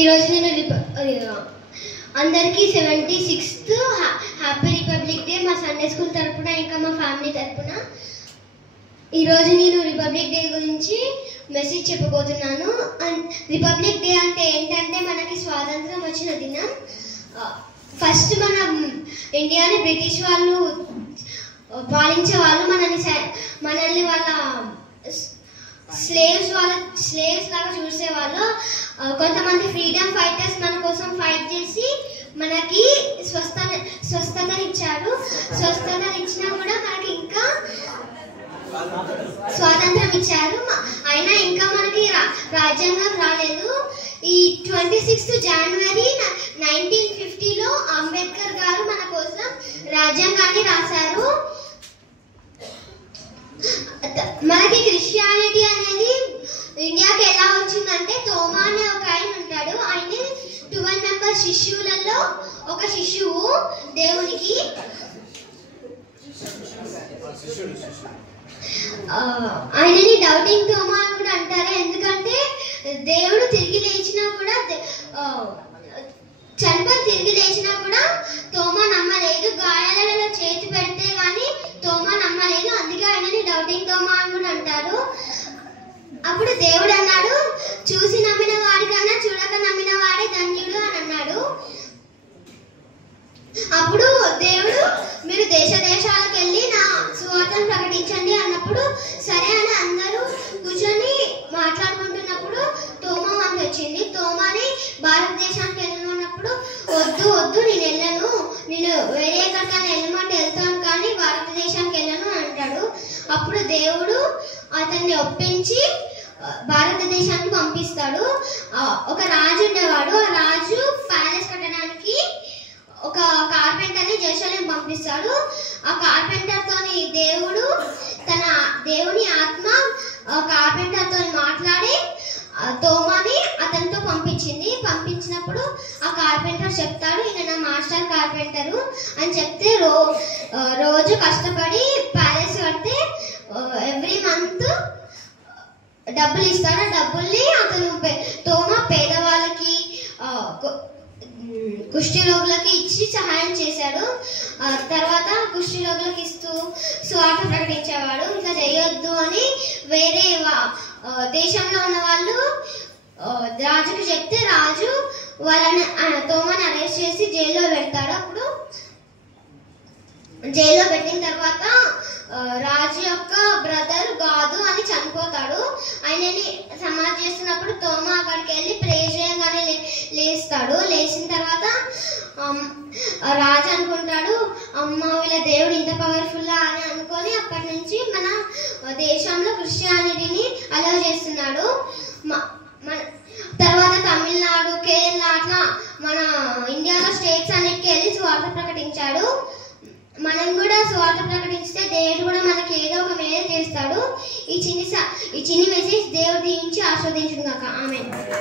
ఈరోజు నేను అందరికీ 76th హ్యాపీ రిపబ్లిక్ డే మా సండే స్కూల్ తరపున ఇంకా మా ఫ్యామిలీ తరపున. ఈరోజు నేను రిపబ్లిక్ డే గురించి మెసేజ్ చెప్పబోతున్నాను. రిపబ్లిక్ డే అంటే ఏంటంటే మనకి స్వాతంత్రం వచ్చిన దినం. ఫస్ట్ మన ఇండియాని బ్రిటిష్ వాళ్ళు పాలించే వాళ్ళు మనల్ని వాళ్ళ స్లేవ్స్ లాగా చూసేవాళ్ళు. కొంతమంది ఫ్రీడమ్ ఫైటర్స్ మన కోసం ఫైట్ చేసి మనకి స్వస్థత ఇచ్చారు. స్వస్థత ఇచ్చినా కూడా మనకి ఇంకా స్వాతంత్రం ఇచ్చారు. అయినా ఇంకా మనకి రాజ్యాంగం రాలేదు. ఈ 26th జనవరి 1950లో అంబేద్కర్ గారు మన కోసం రాజ్యాంగాన్ని రాశారు. మనకి క్రిస్టియానిటీ అనేది ఇండియాకి ఎలా వచ్చిందంటే తోమా అనే ఒక ఆయన ఉంటాడు. ఆయన 12 మెంబర్ శిష్యులలో ఒక శిష్యువు దేవునికి ఆయనని డౌటింగ్ తోమా అని కూడా అంటారు. ఎందుకంటే దేవుడు తిరిగి లేచినా కూడా చనిపోయి తిరిగి లేచినా కూడా తోమా నమ్మలేదు. గాయాలలో చేతి పెడితే గాని తోమా నమ్మలేదు. అందుకే ఆయనని డౌటింగ్ తోమా అని కూడా అంటారు. అప్పుడు దేవుడు అన్నాడు, చూసి నమ్మిన వాడికన్నా చూడక నమ్మిన వాడే ధన్యుడు అని అన్నాడు. అప్పుడు దేవుడు మీరు దేశాలకు వెళ్ళి నా సువార్తను ప్రకటించండి అన్నప్పుడు సరే అని అందరూ కూర్చొని మాట్లాడుకుంటున్నప్పుడు తోమా వంతు వచ్చింది. తోమాని భారతదేశానికి వెళ్ళమన్నప్పుడు వద్దు నేను వెళ్ళను, నేను వేరే ఎక్కడికైనా వెళ్ళమంటే వెళ్తాను కానీ భారతదేశానికి వెళ్ళను అంటాడు. అప్పుడు దేవుడు అతన్ని ఒప్పించి భారతదేశానికి పంపిస్తాడు. ఒక రాజు ఉండేవాడు. ఆ రాజు ప్యాలెస్ కట్టడానికి ఒక కార్పెంటర్ని జెరూసలేం పంపిస్తాడు. ఆ కార్పెంటర్ తోని దేవుని ఆత్మ కార్పెంటర్ తోని మాట్లాడి తోమాని అతనితో పంపించినప్పుడు ఆ కార్పెంటర్ చెప్తాడు, ఈయన నా మాస్టర్ కార్పెంటరు అని చెప్తే రోజు కష్టపడి ప్యాలెస్ కడితే ఎవ్రీ మంత్ డబ్బులు ఇస్తాడు. ఆ డబ్బుల్ని అతను తోమా పేదవాళ్ళకి కుష్టి రోగులకి ఇచ్చి సహాయం చేశాడు. తర్వాత కుష్టి రోగులకు ఇస్తూ సువార్త ప్రకటించేవాడు. ఇట్లా చేయొద్దు అని వేరే దేశంలో ఉన్న వాళ్ళు రాజుకు చెప్తే రాజు వాళ్ళని తోమాని అరెస్ట్ చేసి జైల్లో పెడతాడు. అప్పుడు జైల్లో పెట్టిన తర్వాత రాజు యొక్క బ్రదర్ గాదు అని చనిపోతాడు. ఆయనని సమాధి చేస్తున్నప్పుడు తోమా అక్కడికి వెళ్ళి ప్రేయర్ చేయగానే లేస్తాడు. లేచిన తర్వాత రాజు అనుకుంటాడు, అమ్మ వీళ్ళ దేవుడు ఇంత పవర్ఫుల్ అని అనుకొని అప్పటి నుంచి మన దేశంలో క్రిస్టియానిటీని అలౌ చేస్తున్నాడు. తర్వాత తమిళనాడు, కేరళ అట్లా మన ఇండియాలో స్టేట్స్ అన్నిటికీ వెళ్ళి సువార్త ప్రకటించాడు. మనం కూడా సువార్త ప్రకటిస్తే దేవుడు కూడా మనకి ఏదో ఒక మేలు చేస్తాడు. ఈ చిన్ని మెసేజ్ దేవుడు దీవించి ఆస్వాదించును గాక. ఆమేన్.